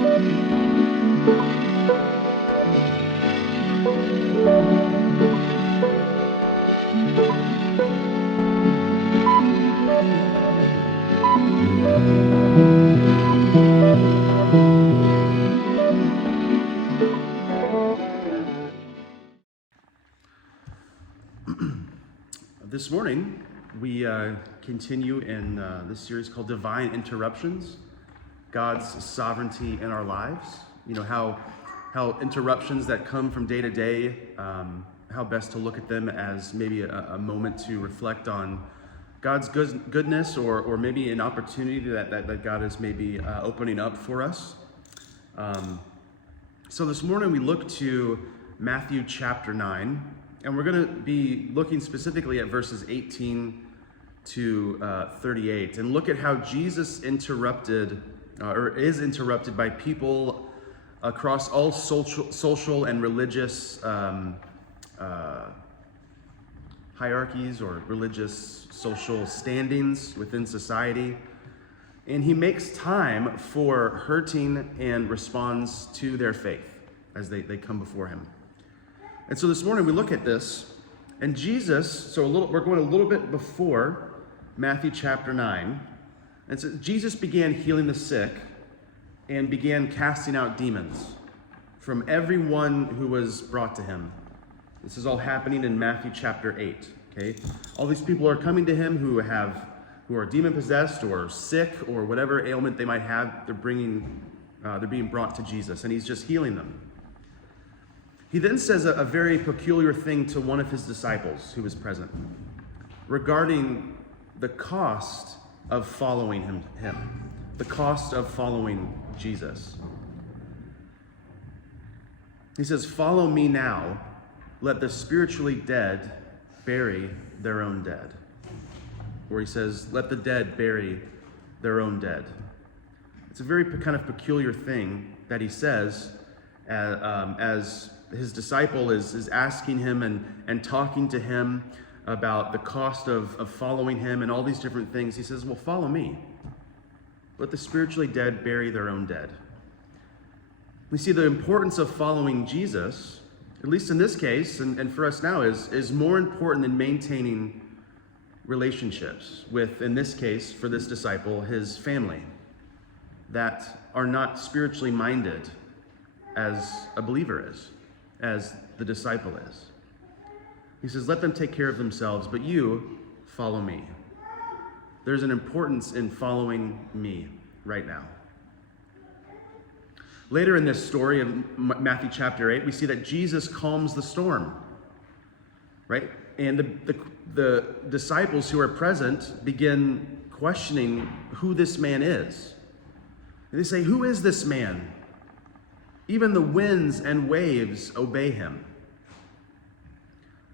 This morning, we continue in this series called Divine Interruptions, God's sovereignty in our lives. You know, how interruptions that come from day to day, how best to look at them as maybe a moment to reflect on God's goodness or maybe an opportunity that God is maybe opening up for us. So this morning we look to Matthew chapter 9. And we're going to be looking specifically at verses 18 to 38 and look at how Jesus interrupted or is interrupted by people across all social and religious hierarchies or religious social standings within society. And he makes time for hurting and responds to their faith as they come before him. And so this morning we look at this, and Jesus, we're going a little bit before Matthew chapter 9. And so Jesus began healing the sick and began casting out demons from everyone who was brought to him. This is all happening in Matthew chapter 8. Okay, all these people are coming to him who are demon possessed or sick or whatever ailment they might have. They're being brought to Jesus, and he's just healing them. He then says a very peculiar thing to one of his disciples who was present regarding the cost of following him, the cost of following Jesus. He says, "Follow me now, let the spiritually dead bury their own dead." Or he says, "Let the dead bury their own dead." It's a very kind of peculiar thing that he says as his disciple is asking him and talking to him about the cost of following him and all these different things. He says, "Well, follow me. Let the spiritually dead bury their own dead." We see the importance of following Jesus, at least in this case, and for us now, is more important than maintaining relationships with, in this case, for this disciple, his family, that are not spiritually minded as a believer is, as the disciple is. He says, "Let them take care of themselves, but you follow me." There's an importance in following me right now. Later in this story of Matthew chapter 8, we see that Jesus calms the storm, right? And the disciples who are present begin questioning who this man is. And they say, "Who is this man? Even the winds and waves obey him."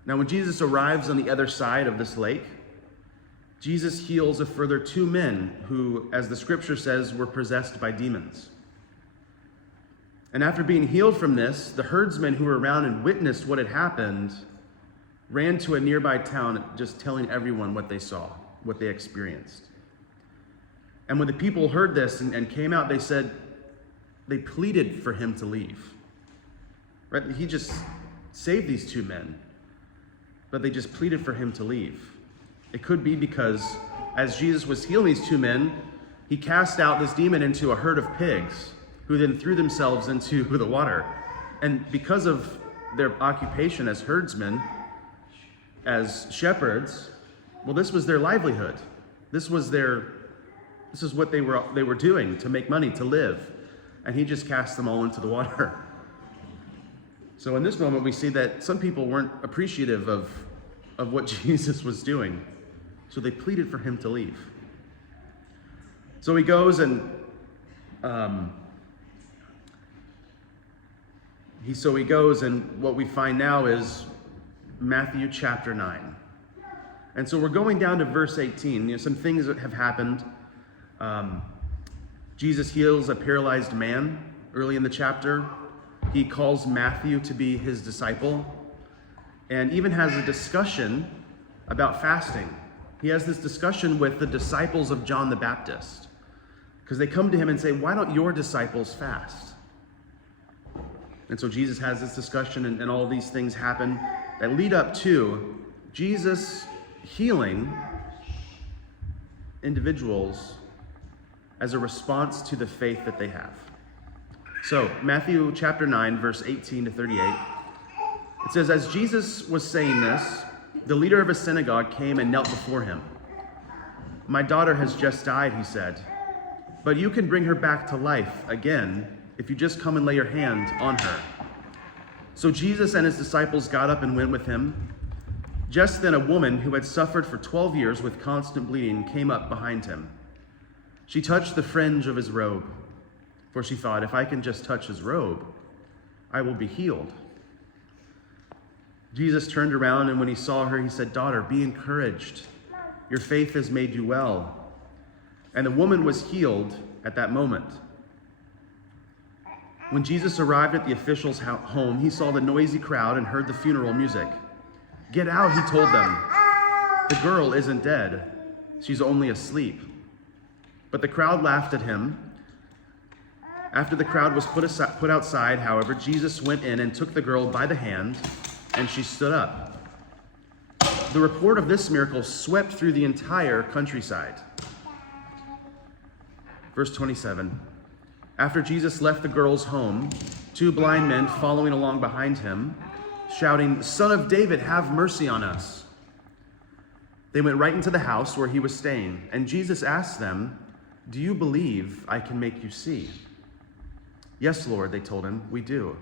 Now, when Jesus arrives on the other side of this lake, Jesus heals a further 2 men who, as the scripture says, were possessed by demons. And after being healed from this, the herdsmen who were around and witnessed what had happened ran to a nearby town, just telling everyone what they saw, what they experienced. And when the people heard this and came out, they pleaded for him to leave. Right? He just saved these 2 men, but they just pleaded for him to leave. It could be because as Jesus was healing these 2 men, he cast out this demon into a herd of pigs who then threw themselves into the water. And because of their occupation as herdsmen, as shepherds, well, this was their livelihood. This is what they were doing to make money, to live. And he just cast them all into the water. So in this moment, we see that some people weren't appreciative of what Jesus was doing. So they pleaded for him to leave. So he goes and what we find now is Matthew chapter 9. And so we're going down to verse 18. Some things that have happened. Jesus heals a paralyzed man early in the chapter. He calls Matthew to be his disciple and even has a discussion about fasting. He has this discussion with the disciples of John the Baptist. Because they come to him and say, why don't your disciples fast? And so Jesus has this discussion, and all these things happen that lead up to Jesus healing individuals as a response to the faith that they have. So, Matthew chapter 9, verse 18 to 38, it says, as Jesus was saying this, the leader of a synagogue came and knelt before him. My daughter has just died, he said, but you can bring her back to life again if you just come and lay your hand on her. So Jesus and his disciples got up and went with him. Just then a woman who had suffered for 12 years with constant bleeding came up behind him. She touched the fringe of his robe, for she thought, if I can just touch his robe, I will be healed. Jesus turned around, and when he saw her, he said, daughter, be encouraged. Your faith has made you well. And the woman was healed at that moment. When Jesus arrived at the official's home, he saw the noisy crowd and heard the funeral music. Get out, he told them. The girl isn't dead. She's only asleep. But the crowd laughed at him. After the crowd was put outside, however, Jesus went in and took the girl by the hand, and she stood up. The report of this miracle swept through the entire countryside. Verse 27. After Jesus left the girl's home, 2 blind men following along behind him, shouting, Son of David, have mercy on us. They went right into the house where he was staying, and Jesus asked them, do you believe I can make you see? Yes, Lord, they told him, we do.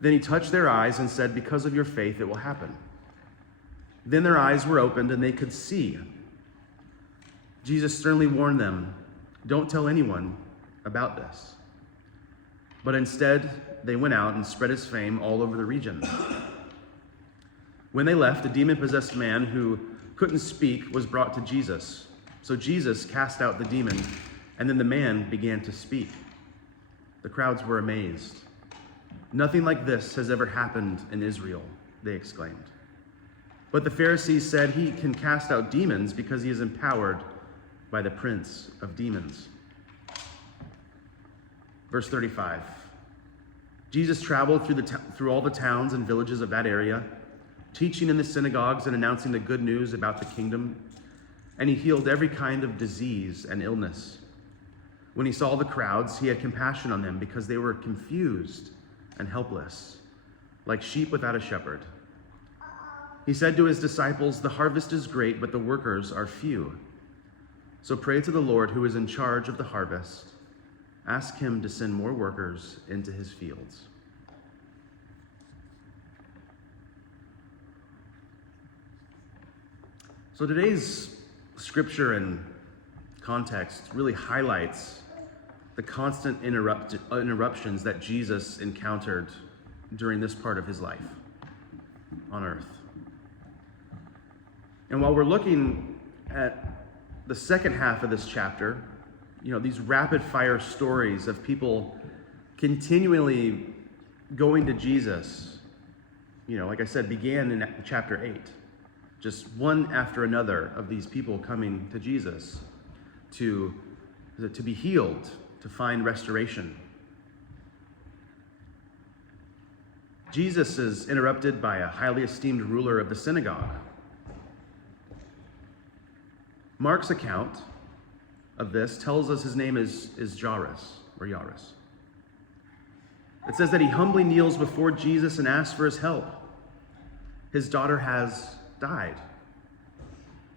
Then he touched their eyes and said, because of your faith, it will happen. Then their eyes were opened and they could see. Jesus sternly warned them, don't tell anyone about this. But instead, they went out and spread his fame all over the region. When they left, a demon-possessed man who couldn't speak was brought to Jesus. So Jesus cast out the demon, and then the man began to speak. The crowds were amazed. Nothing like this has ever happened in Israel, they exclaimed. But the Pharisees said he can cast out demons because he is empowered by the prince of demons. Verse 35. Jesus traveled through all the towns and villages of that area, teaching in the synagogues and announcing the good news about the kingdom, and he healed every kind of disease and illness. When he saw the crowds, he had compassion on them because they were confused and helpless, like sheep without a shepherd. He said to his disciples, the harvest is great, but the workers are few. So pray to the Lord who is in charge of the harvest. Ask him to send more workers into his fields. So today's scripture and context really highlights the constant interruptions that Jesus encountered during this part of his life on earth. And while we're looking at the second half of this chapter, these rapid fire stories of people continually going to Jesus, like I said, began in chapter 8. Just one after another of these people coming to Jesus to be healed, to find restoration. Jesus is interrupted by a highly esteemed ruler of the synagogue. Mark's account of this tells us his name is Jairus, or Yairus. It says that he humbly kneels before Jesus and asks for his help. His daughter has died,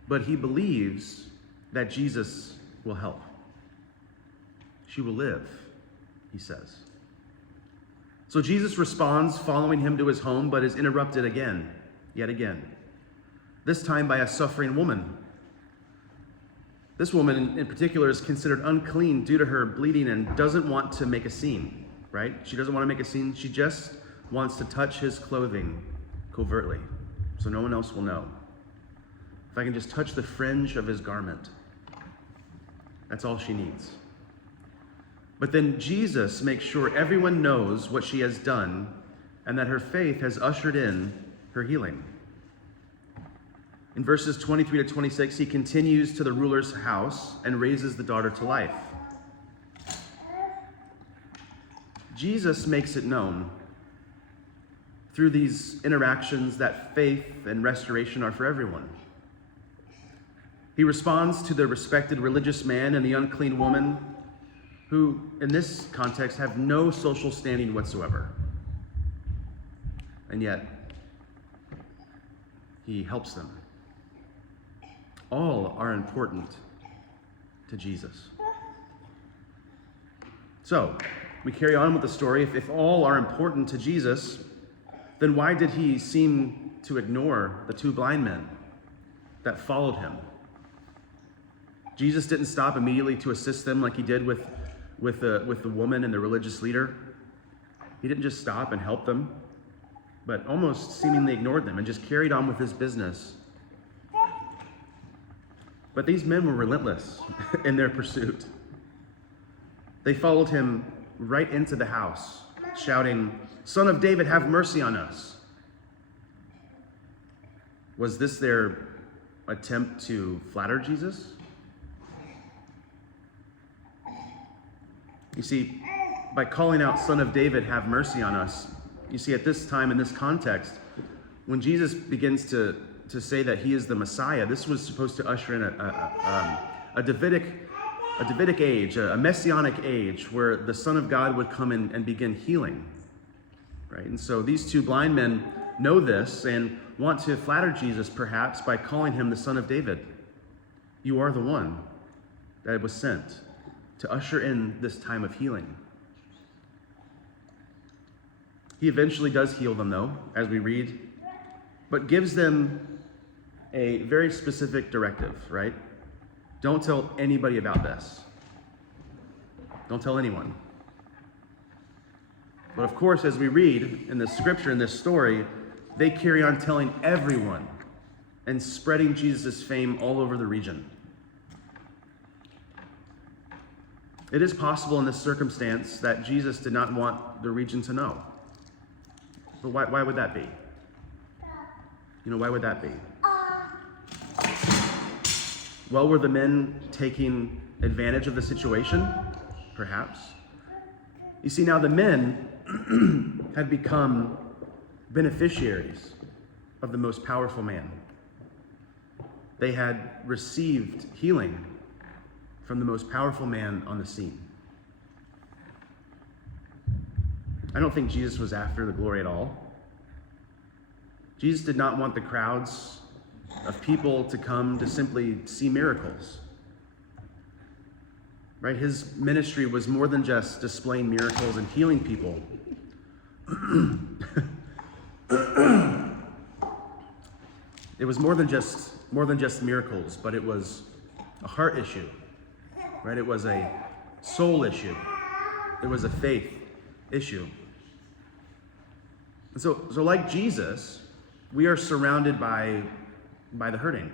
but he believes that Jesus will help. She will live, he says. So Jesus responds, following him to his home, but is interrupted yet again, this time by a suffering woman. This woman in particular is considered unclean due to her bleeding and doesn't want to make a scene, right? She doesn't want to make a scene. She just wants to touch his clothing covertly so no one else will know. If I can just touch the fringe of his garment, that's all she needs. But then Jesus makes sure everyone knows what she has done and that her faith has ushered in her healing. In verses 23 to 26, he continues to the ruler's house and raises the daughter to life. Jesus makes it known through these interactions that faith and restoration are for everyone. He responds to the respected religious man and the unclean woman who, in this context, have no social standing whatsoever. And yet, he helps them. All are important to Jesus. So, we carry on with the story. If all are important to Jesus, then why did he seem to ignore the two blind men that followed him? Jesus didn't stop immediately to assist them like he did with the woman and the religious leader. He didn't just stop and help them, but almost seemingly ignored them and just carried on with his business. But these men were relentless in their pursuit. They followed him right into the house, shouting, "Son of David, have mercy on us." Was this their attempt to flatter Jesus? You see, by calling out, "Son of David, have mercy on us," you see, at this time, in this context, when Jesus begins to say that he is the Messiah, this was supposed to usher in a Davidic age, a messianic age, where the Son of God would come in and begin healing. Right? And so these two blind men know this and want to flatter Jesus, perhaps, by calling him the Son of David. You are the one that was sent to usher in this time of healing. He eventually does heal them, though, as we read, but gives them a very specific directive, right? Don't tell anybody about this. Don't tell anyone. But of course, as we read in the scripture, in this story, they carry on telling everyone and spreading Jesus' fame all over the region. It is possible in this circumstance that Jesus did not want the region to know. But why would that be? Why would that be? Well, were the men taking advantage of the situation? Perhaps. You see, now the men had become beneficiaries of the most powerful man. They had received healing from the most powerful man on the scene. I don't think Jesus was after the glory at all. Jesus did not want the crowds of people to come to simply see miracles. Right? His ministry was more than just displaying miracles and healing people. It was more than just miracles, but it was a heart issue. Right? It was a soul issue. It was a faith issue. And so like Jesus, we are surrounded by the hurting.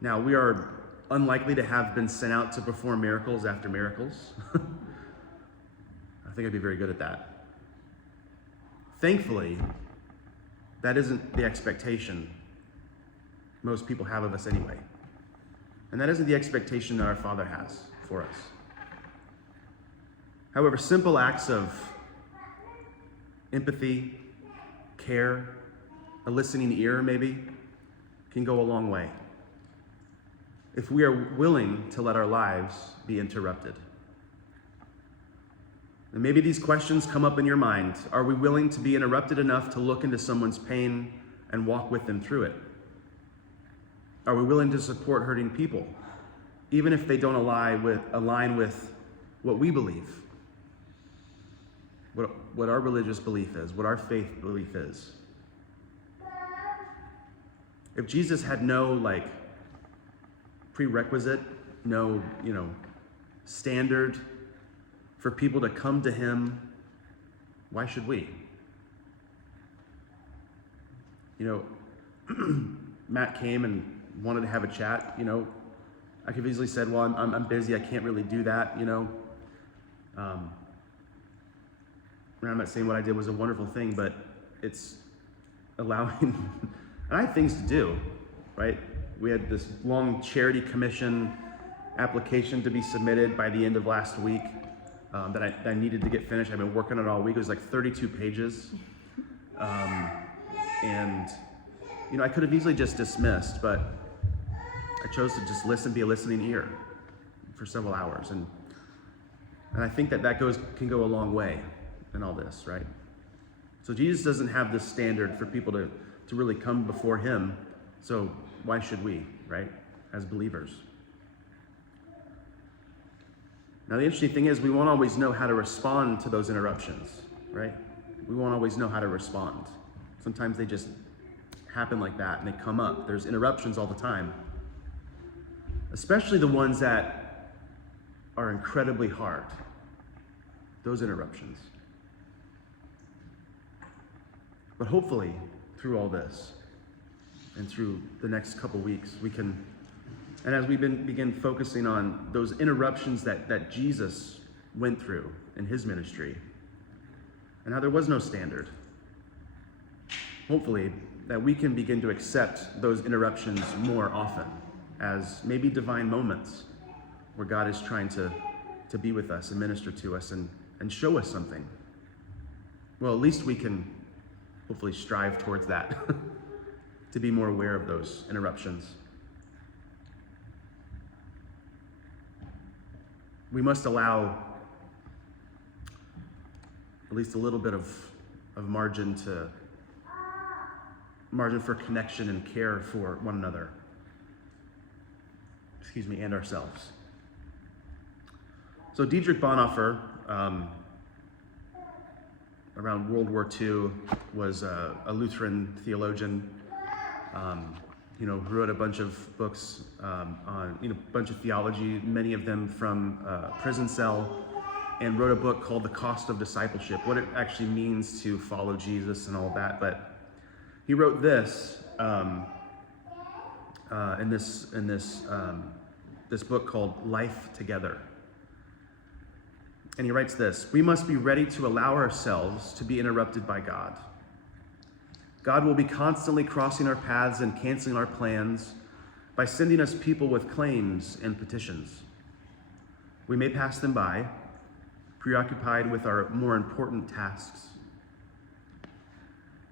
Now, we are unlikely to have been sent out to perform miracles after miracles. I think I'd be very good at that. Thankfully, that isn't the expectation most people have of us anyway. And that isn't the expectation that our Father has for us. However, simple acts of empathy, care, a listening ear maybe, can go a long way if we are willing to let our lives be interrupted. And maybe these questions come up in your mind. Are we willing to be interrupted enough to look into someone's pain and walk with them through it? Are we willing to support hurting people, even if they don't align with what we believe, what our religious belief is, what our faith belief is? If Jesus had no prerequisite, no standard for people to come to him, why should we? Matt came and wanted to have a chat. I could have easily said, well, I'm busy, I can't really do that. And I'm not saying what I did was a wonderful thing, but it's allowing, and I have things to do, right? We had this long charity commission application to be submitted by the end of last week. that I needed to get finished. I've been working on it all week. It was like 32 pages. And, I could have easily just dismissed, but I chose to just be a listening ear for several hours. And I think that can go a long way in all this, right? So Jesus doesn't have this standard for people to really come before him. So why should we, right, as believers? Now, the interesting thing is we won't always know how to respond to those interruptions, right? We won't always know how to respond. Sometimes they just happen like that and they come up. There's interruptions all the time, especially the ones that are incredibly hard. Those interruptions. But hopefully, through all this and through the next couple weeks, we can, and as we begin focusing on those interruptions that Jesus went through in his ministry and how there was no standard, hopefully that we can begin to accept those interruptions more often as maybe divine moments where God is trying to be with us and minister to us and show us something. Well, at least we can hopefully strive towards that, to be more aware of those interruptions. We must allow at least a little bit of margin for connection and care for one another, and ourselves. So Dietrich Bonhoeffer, around World War II, was a Lutheran theologian, who wrote a bunch of books on, a bunch of theology, many of them from prison cell, and wrote a book called The Cost of Discipleship, what it actually means to follow Jesus and all that. But he wrote this in this book called Life Together. And he writes this: we must be ready to allow ourselves to be interrupted by God. God will be constantly crossing our paths and canceling our plans by sending us people with claims and petitions. We may pass them by, preoccupied with our more important tasks.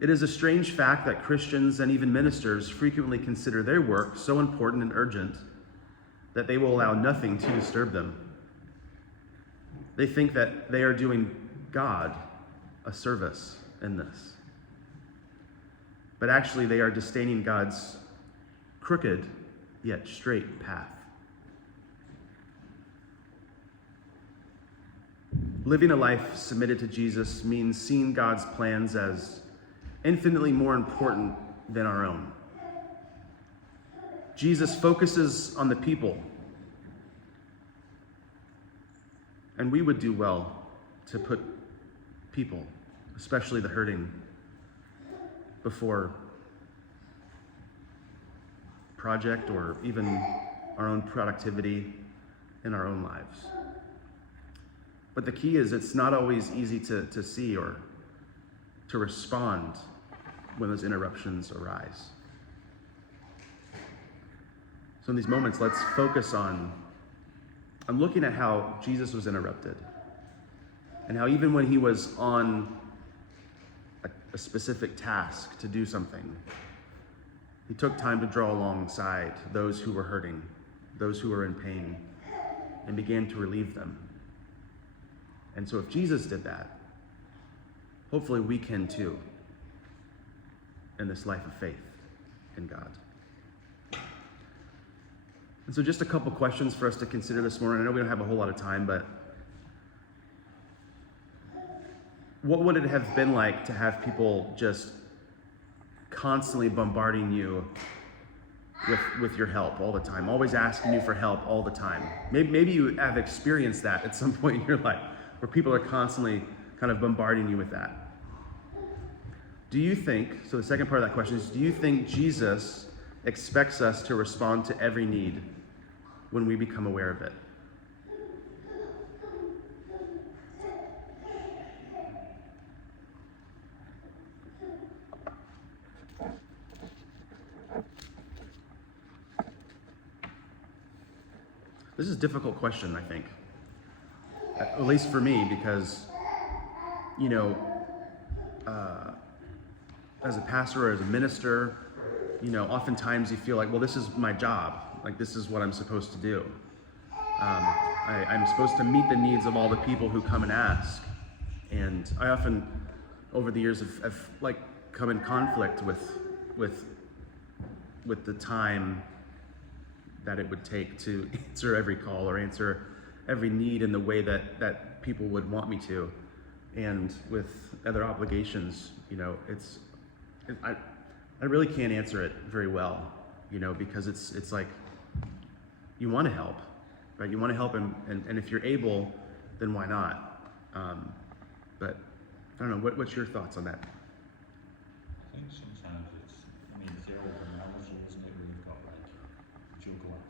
It is a strange fact that Christians and even ministers frequently consider their work so important and urgent that they will allow nothing to disturb them. They think that they are doing God a service in this. But actually, they are disdaining God's crooked yet straight path. Living a life submitted to Jesus means seeing God's plans as infinitely more important than our own. Jesus focuses on the people, and we would do well to put people, especially the hurting, before project or even our own productivity in our own lives. But the key is it's not always easy to see or to respond when those interruptions arise. So in these moments, let's focus on looking at how Jesus was interrupted and how even when he was on a specific task to do something, he took time to draw alongside those who were hurting, those who were in pain, and began to relieve them. And so if Jesus did that, hopefully we can too in this life of faith in God. And so just a couple questions for us to consider this morning. I know we don't have a whole lot of time, but what would it have been like to have people just constantly bombarding you with your help all the time, always asking you for help all the time? Maybe you have experienced that at some point in your life, where people are constantly kind of bombarding you with that. Do you think, so the second part of that question is, do you think Jesus expects us to respond to every need when we become aware of it? This is a difficult question, I think. at least for me, because, you know, as a pastor or as a minister, you know, oftentimes you feel like, well, this is my job. Like, this is what I'm supposed to do. I'm supposed to meet the needs of all the people who come and ask. And I often, over the years, have like come in conflict with the time that it would take to answer every call or answer every need in the way that people would want me to. And with other obligations, you know, I really can't answer it very well, you know, because it's like, you want to help, right? You want to help, and if you're able, then why not? But I don't know, what's your thoughts on that? I think sometimes it's the old analogy, isn't it? We've got like a juggler.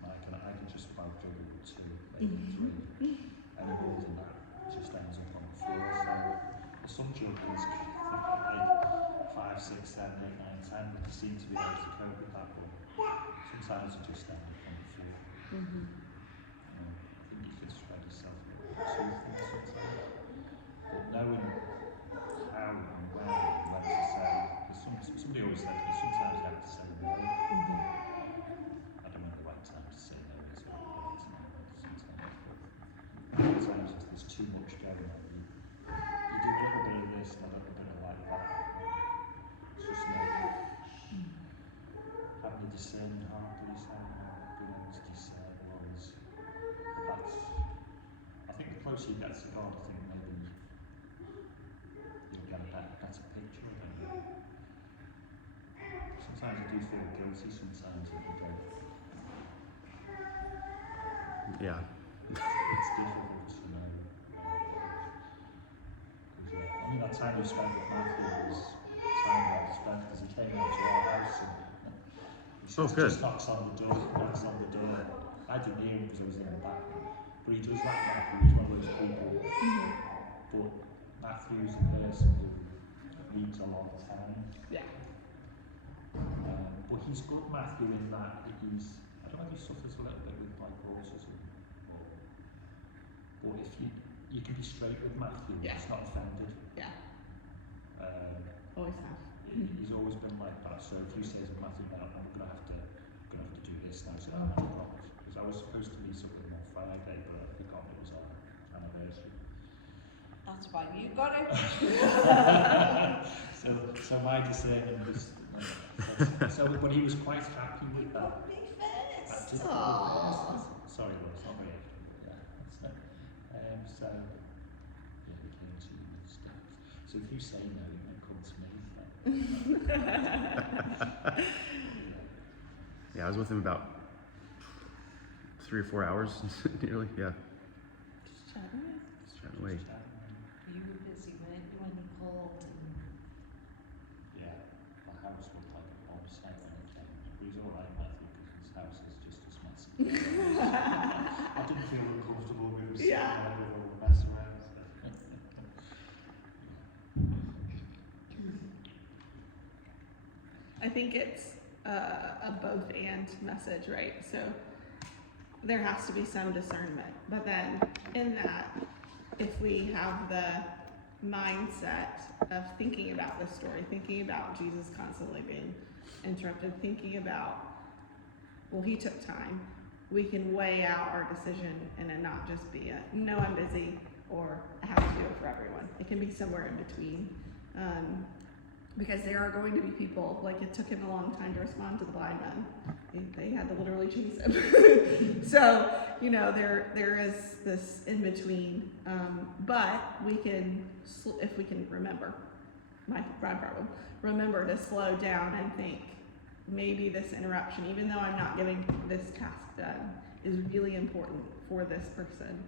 I can just about juggle with two, maybe three. And more than that, just ends up on the floor. So some jugglers, like 5, 6, 7, 8, 9, 10, seem to be able to cope with that, but sometimes you just end up on the floor. I think you can spread yourself too thin sometimes. But knowing how and when and when to say, somebody always said to me, sometimes you have to say no. I don't know the right time to say no is, but sometimes there's too much going on. You do a little bit of this and a little bit of like that. It's just having a discerning heart, do you say? Being able to discern what is. But that's, I think the closer you get to God, I think maybe you'll get a better picture of it. Sometimes I do feel guilty sometimes if you don't. Yeah. It's difficult to know. That time you spent with Matthew was time well spent, because he came out to our house and he just knocks on the door. I didn't hear him because I was in the back. But he does that, Matthew. He's one of those people. But Matthew's a person who needs a lot of time. Yeah. But he's good, Matthew, in that I don't know if he suffers a little bit with like autism. But if you can be straight with Matthew, he's not offended. Yeah. Always have. He's always been like that. So if you say to Matthew, "No, I'm gonna have to do this now," I said, "Oh, no problem," because I was supposed to meet something on Friday, but I forgot it was our anniversary. That's why you got it. So my discerning was but he was quite happy with that. Sorry, Lord, it's not me. So we came to the steps. So if you say no, you may come to me. Yeah, I was with him about 3 or 4 hours, nearly. Yeah. Just chatting. Just chatting away. You were busy when you called. Yeah, my house looked like a bomb site when it came. But he's all right, Matthew, because his house is just as messy. I didn't feel uncomfortable with him sitting there with all the mess around. I think it's a both and message, right? So there has to be some discernment, but then in that, if we have the mindset of thinking about this story, thinking about Jesus constantly being interrupted, thinking about, well, he took time, we can weigh out our decision and it not just be a, no, I'm busy, or I have to do it for everyone. It can be somewhere in between. Because there are going to be people, like it took him a long time to respond to the blind men. They had to literally chase him. So, you know, there is this in between. But we can, if we can remember, my problem, remember to slow down and think, maybe this interruption, even though I'm not getting this task done, is really important for this person.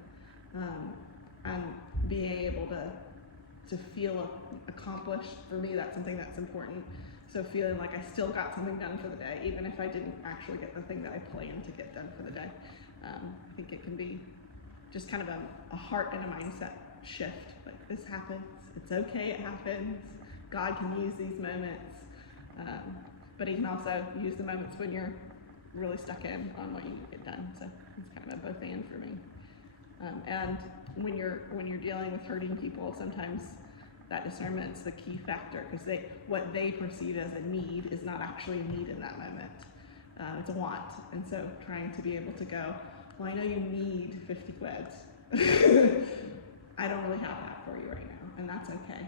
And being able to feel accomplished, for me, that's something that's important. So feeling like I still got something done for the day, even if I didn't actually get the thing that I planned to get done for the day. I think it can be just kind of a heart and a mindset shift. Like, this happens, it's okay, it happens. God can use these moments, but he can also use the moments when you're really stuck in on what you need to get done. So it's kind of a both and for me. And when you're dealing with hurting people, sometimes that discernment's the key factor, because what they perceive as a need is not actually a need in that moment. It's a want. And so trying to be able to go, well, I know you need 50 quids. I don't really have that for you right now, and that's okay.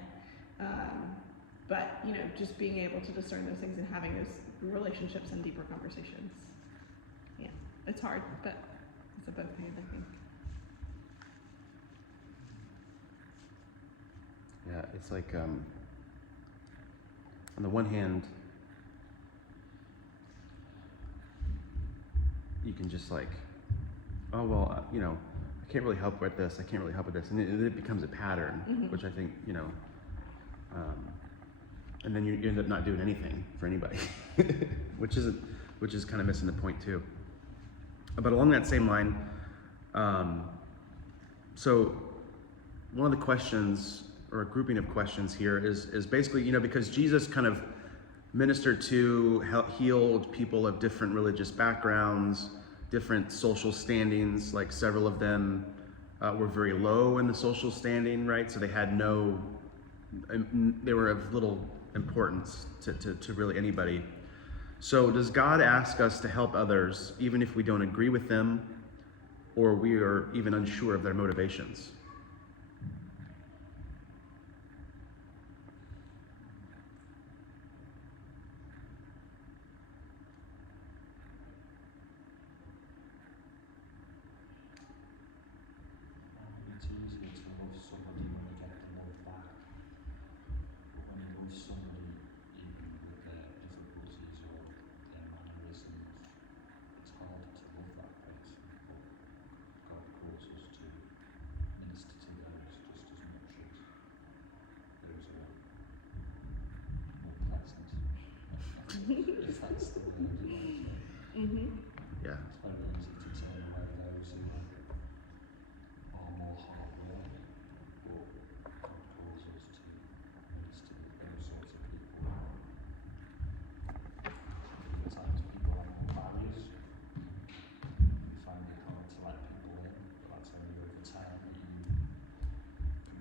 But, just being able to discern those things and having those relationships and deeper conversations. Yeah, it's hard, but it's a both hand, I think. Yeah, it's like, on the one hand, you can just like, oh, well, I can't really help with this, I can't really help with this. And it becomes a pattern, which I think, and then you end up not doing anything for anybody, which is kind of missing the point too. But along that same line, so one of the questions, or a grouping of questions here, is basically, because Jesus kind of ministered to, healed people of different religious backgrounds, different social standings. Like several of them were very low in the social standing, right? So they had they were of little importance to really anybody. So does God ask us to help others even if we don't agree with them, or we are even unsure of their motivations? It's easy to love somebody when you get the love back. But when you love somebody, even with their difficulties or their mannerisms, it's harder to love that person. But God calls us to minister to those just as much as those who are more pleasant. If that's the word you want to say. Yeah. It's very easy to turn away those who are more hard-working, but God calls us to minister to those sorts of people. At times people have more barriers. You find it hard to let people in, but that's only over time that you can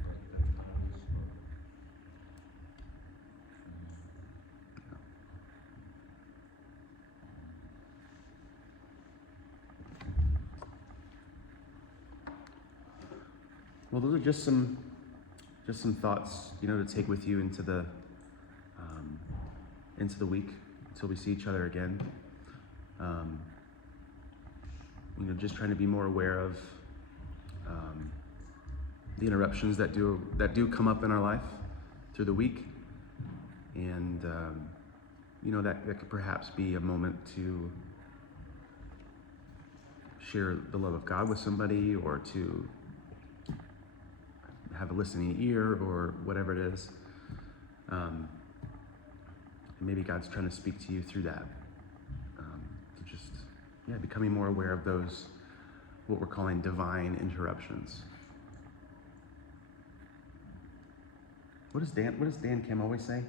break those barriers. Well, those are just some thoughts, to take with you into the week until we see each other again. Just trying to be more aware of the interruptions that do come up in our life through the week, and that could perhaps be a moment to share the love of God with somebody, or to have a listening ear, or whatever it is. And maybe God's trying to speak to you through that. To just, becoming more aware of those, what we're calling divine interruptions. What does Dan Kim always say?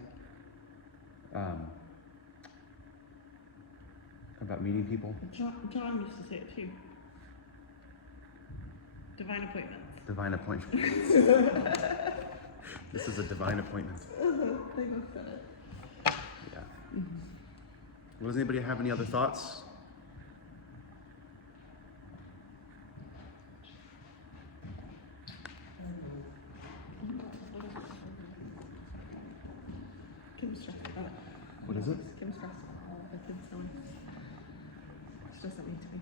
About meeting people? John used to say it too. Divine appointments. Divine appointment. This is a divine appointment. They both said it. Yeah. Well, does anybody have any other thoughts? Kim's stressed about it. What is it? Kim's stressed about all the kids going. She doesn't need to be.